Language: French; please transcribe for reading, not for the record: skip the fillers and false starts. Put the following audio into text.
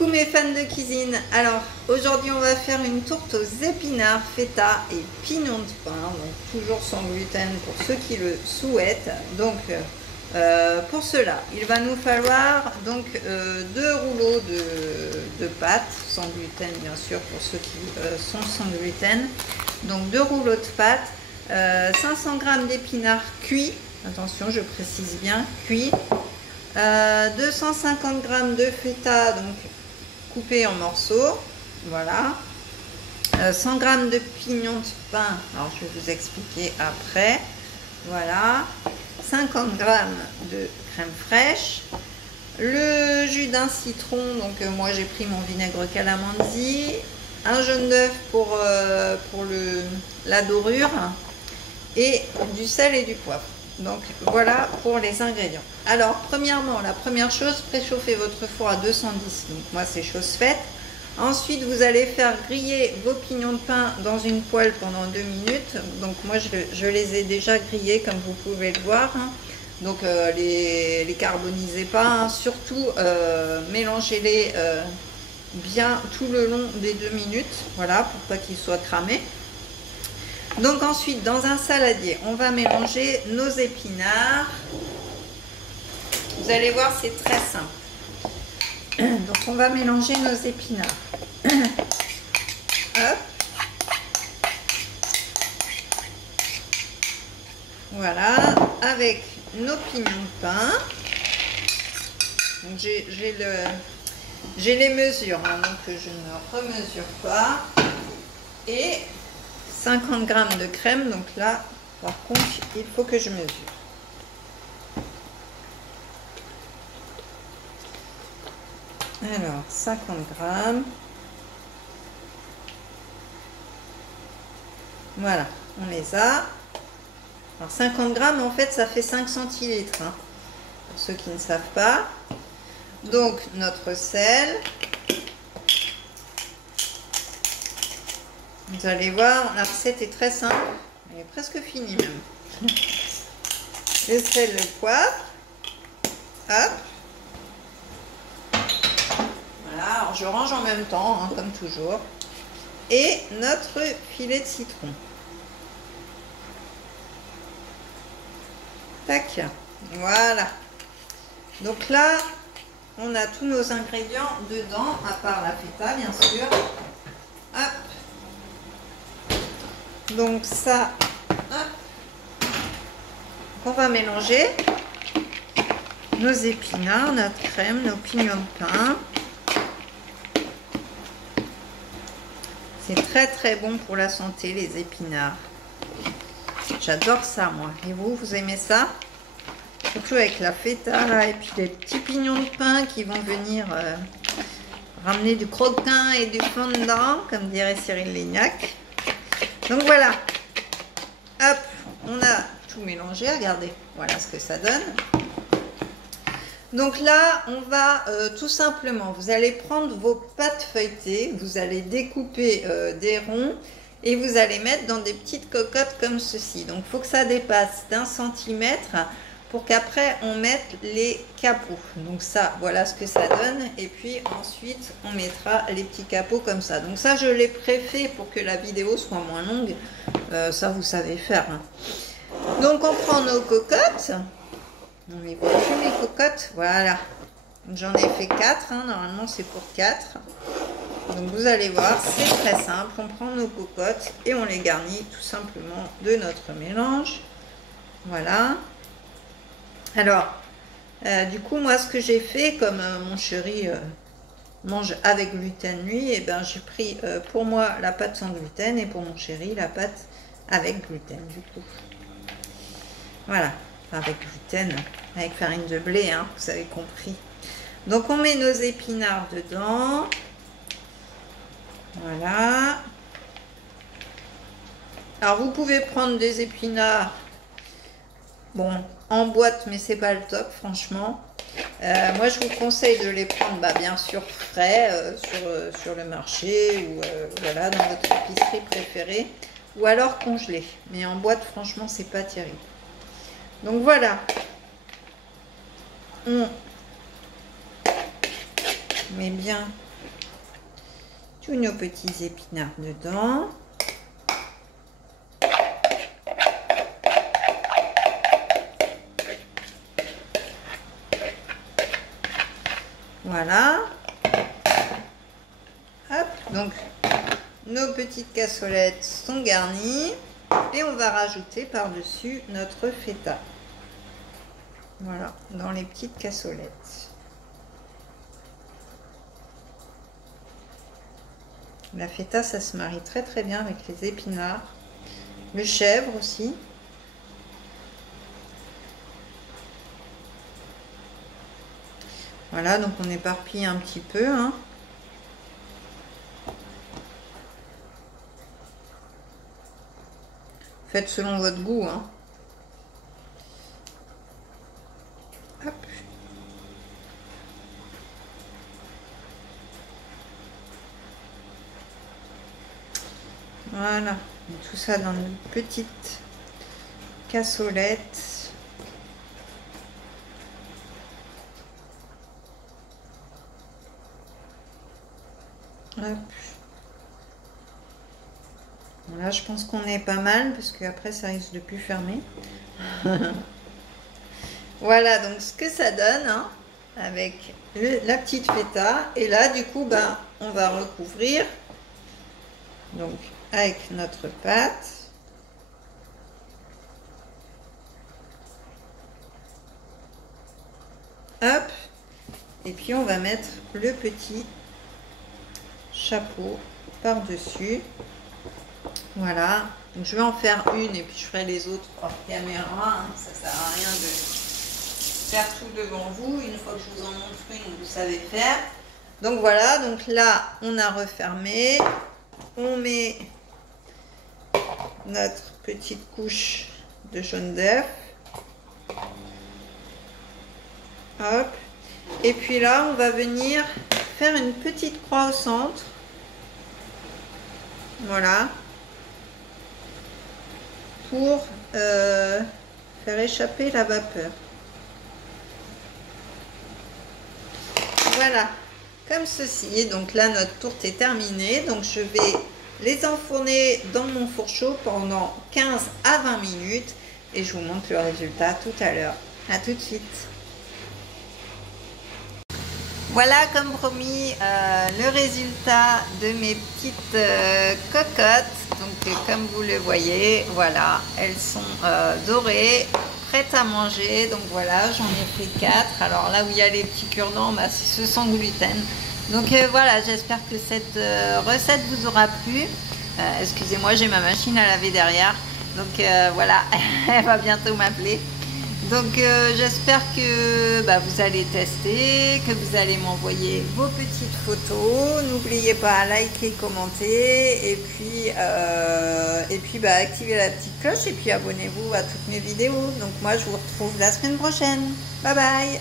Coucou mes fans de cuisine. Alors aujourd'hui on va faire une tourte aux épinards, feta et pignons de pain, donc toujours sans gluten pour ceux qui le souhaitent. Donc pour cela il va nous falloir donc 2 rouleaux de pâte sans gluten bien sûr pour ceux qui sont sans gluten. Donc 2 rouleaux de pâte, 500 g d'épinards cuits, attention je précise bien cuits, 250 g de feta donc coupé en morceaux, voilà, 100 g de pignons de pain, alors je vais vous expliquer après, voilà, 50 g de crème fraîche, le jus d'un citron, donc moi j'ai pris mon vinaigre calamansi, un jaune d'œuf pour la dorure et du sel et du poivre. Donc voilà pour les ingrédients. Alors premièrement, la première chose, préchauffez votre four à 210, donc moi c'est chose faite. Ensuite vous allez faire griller vos pignons de pain dans une poêle pendant 2 minutes. Donc moi je les ai déjà grillés comme vous pouvez le voir. Donc les carbonisez pas, hein. Surtout mélangez-les bien tout le long des 2 minutes, voilà, pour pas qu'ils soient cramés. Donc ensuite, dans un saladier, on va mélanger nos épinards. Vous allez voir, c'est très simple. Donc on va mélanger nos épinards. Hop. Voilà, avec nos pignons de pain. Donc j'ai les mesures, hein, donc je ne remesure pas. Et 50 g de crème, donc là par contre il faut que je mesure. Alors 50 g, voilà, on les a. Alors 50 g en fait ça fait 5 centilitres, hein, pour ceux qui ne savent pas. Donc notre sel. Vous allez voir, la recette est très simple, elle est presque finie même. Le sel, le poivre, hop. Voilà, alors je range en même temps, hein, comme toujours. Et notre filet de citron. Tac, voilà. Donc là, on a tous nos ingrédients dedans, à part la feta bien sûr. Hop. Donc ça, hop, on va mélanger nos épinards, notre crème, nos pignons de pain. C'est très très bon pour la santé les épinards. J'adore ça moi. Et vous, vous aimez ça? Surtout avec la feta là, et puis les petits pignons de pain qui vont venir ramener du croquant et du fondant, comme dirait Cyril Lignac. Donc voilà, hop, on a tout mélangé, regardez, voilà ce que ça donne. Donc là, on va tout simplement, vous allez prendre vos pâtes feuilletées, vous allez découper des ronds et vous allez mettre dans des petites cocottes comme ceci. Donc il faut que ça dépasse d'1 centimètre pour qu'après on mette les capots. Donc ça, voilà ce que ça donne. Et puis ensuite, on mettra les petits capots comme ça. Donc ça, je l'ai préfait pour que la vidéo soit moins longue. Ça, vous savez faire. Hein. Donc on prend nos cocottes. On les voit plus les cocottes. Voilà. J'en ai fait 4. Hein. Normalement, c'est pour 4. Donc vous allez voir, c'est très simple. On prend nos cocottes et on les garnit tout simplement de notre mélange. Voilà. Alors, du coup, moi, ce que j'ai fait, comme mon chéri mange avec gluten, lui, et ben, j'ai pris pour moi la pâte sans gluten et pour mon chéri la pâte avec gluten, du coup. Voilà, avec gluten, avec farine de blé, hein, vous avez compris. Donc, on met nos épinards dedans. Voilà. Alors, vous pouvez prendre des épinards, bon, en boîte, mais c'est pas le top, franchement. Moi, je vous conseille de les prendre, bah, bien sûr, frais sur le marché ou voilà, dans votre épicerie préférée, ou alors congelés. Mais en boîte, franchement, c'est pas terrible. Donc voilà, on met bien tous nos petits épinards dedans. Voilà. Hop, donc nos petites cassolettes sont garnies et on va rajouter par-dessus notre feta. Voilà, dans les petites cassolettes. La feta, ça se marie très très bien avec les épinards. Le chèvre aussi. Voilà, donc on éparpille un petit peu, hein. Faites selon votre goût, hein. Hop. Voilà, tout ça dans une petite cassolette. Hop. Voilà, je pense qu'on est pas mal parce qu'après ça risque de plus fermer. Voilà donc ce que ça donne, hein, avec la petite feta. Et là du coup on va recouvrir donc avec notre pâte. Hop, et puis on va mettre le petit chapeau par dessus. Voilà, donc je vais en faire une et puis je ferai les autres hors caméra, hein. Ça sert à rien de faire tout devant vous. Une fois que je vous en montre une, vous savez faire. Donc voilà, donc là on a refermé, on met notre petite couche de jaune d'œuf. Hop, et puis là on va venir faire une petite croix au centre. Voilà, pour faire échapper la vapeur. Voilà, comme ceci. Donc là notre tourte est terminée, donc je vais les enfourner dans mon four chaud pendant 15 à 20 minutes et je vous montre le résultat tout à l'heure. À tout de suite. Voilà, comme promis, le résultat de mes petites cocottes. Donc comme vous le voyez, voilà, elles sont dorées, prêtes à manger. Donc voilà, j'en ai fait 4. Alors là où il y a les petits cure-dents, c'est sans gluten. Donc voilà, j'espère que cette recette vous aura plu. Excusez-moi, j'ai ma machine à laver derrière. Donc voilà, elle va bientôt m'appeler. Donc j'espère que vous allez tester, que vous allez m'envoyer vos petites photos. N'oubliez pas, liker, commenter et puis activez la petite cloche et puis abonnez-vous à toutes mes vidéos. Donc moi je vous retrouve la semaine prochaine. Bye bye.